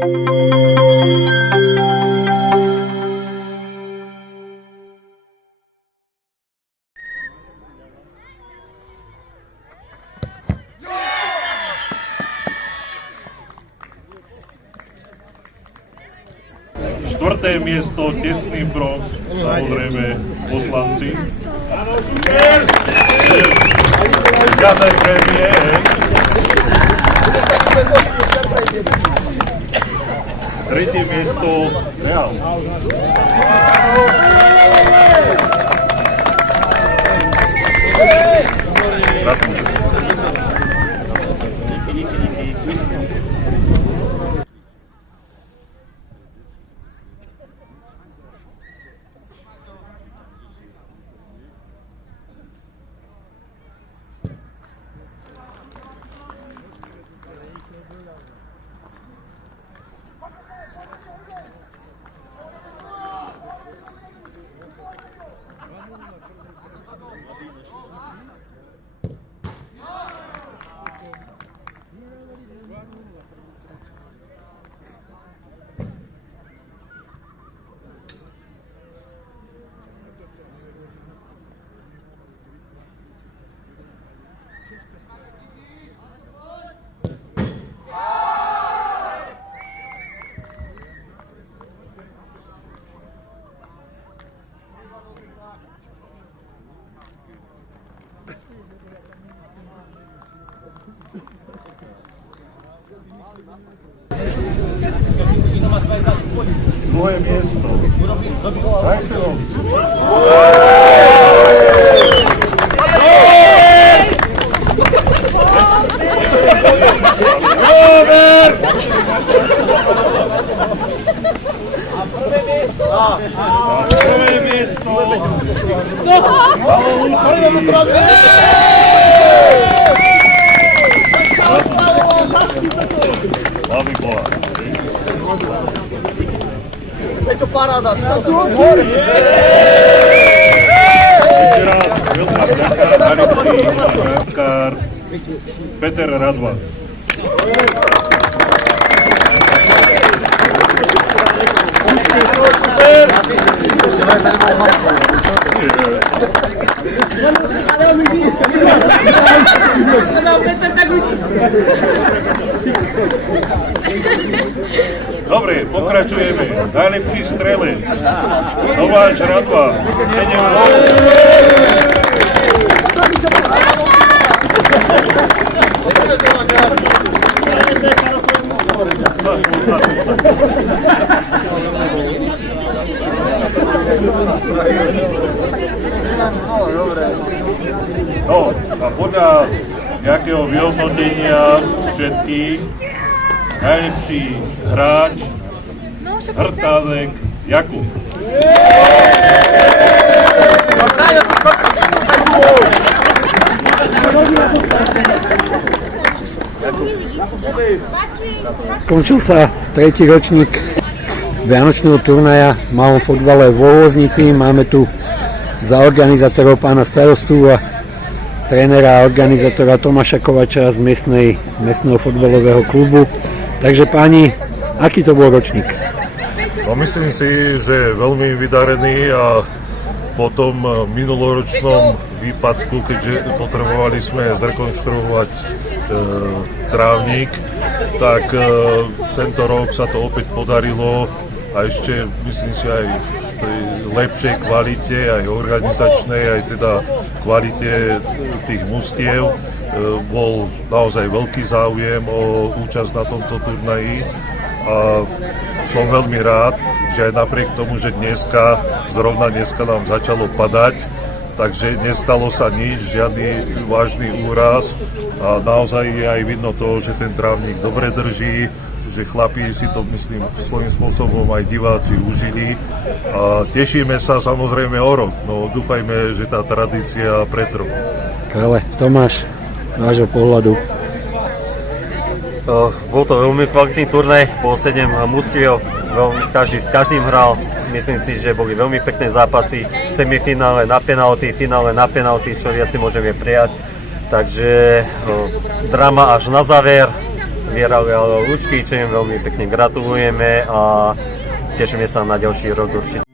Štvrté miesto, tesný bronz, samozrejme poslanci. Žiadne prémie. Tretie miesto, Real. Gratulujem. Druhé miesto. Rajselov. Prvé miesto. Hlavný boha. Je to paráda. Teraz veľká vďaka Marici, bratkár Peter Radvan. Dobre, pokračujeme. Najlepší strelec Tomáš Radva, 7 gólov. No, a podľa nejakého vyhodnotenia všetkých najlepší hráč Hrtázek Jakub. Končil sa tretí ročník vianočného turnaja v malom fotbale vo Loznici. Máme tu za organizátorov pána starostu a trénera a organizátora Tomáša Kovača z miestneho fotbalového klubu. Takže páni, aký to bol ročník? No, myslím si, že veľmi vydarený a po tom minuloročnom výpadku, keďže potrebovali sme zrekonštruovať trávnik, tak tento rok sa to opäť podarilo a ešte myslím si aj v tej lepšej kvalite, aj organizačnej, aj teda kvalite tých mustiev. Bol naozaj veľký záujem o účasť na tomto turnaji a som veľmi rád, že aj napriek tomu, že zrovna dneska nám začalo padať, takže nestalo sa nič, žiadny vážny úraz a naozaj je aj vidno to, že ten trávnik dobre drží, že chlapí si to, myslím, svojím spôsobom aj diváci užili a tešíme sa samozrejme o rok, no dúfajme, že tá tradícia pretrvá. Skvelé. Tomáš, vášho pohľadu. Bol to veľmi kvalitný turnaj, bol 7 mustiev, každý s každým hral, myslím si, že boli veľmi pekné zápasy, semifinále na penalty, finále na penalty, čo viac si môžeme prijať, takže drama až na záver, vyhrali ale Lučky, čo im veľmi pekne gratulujeme a tešíme sa na ďalší rok určite.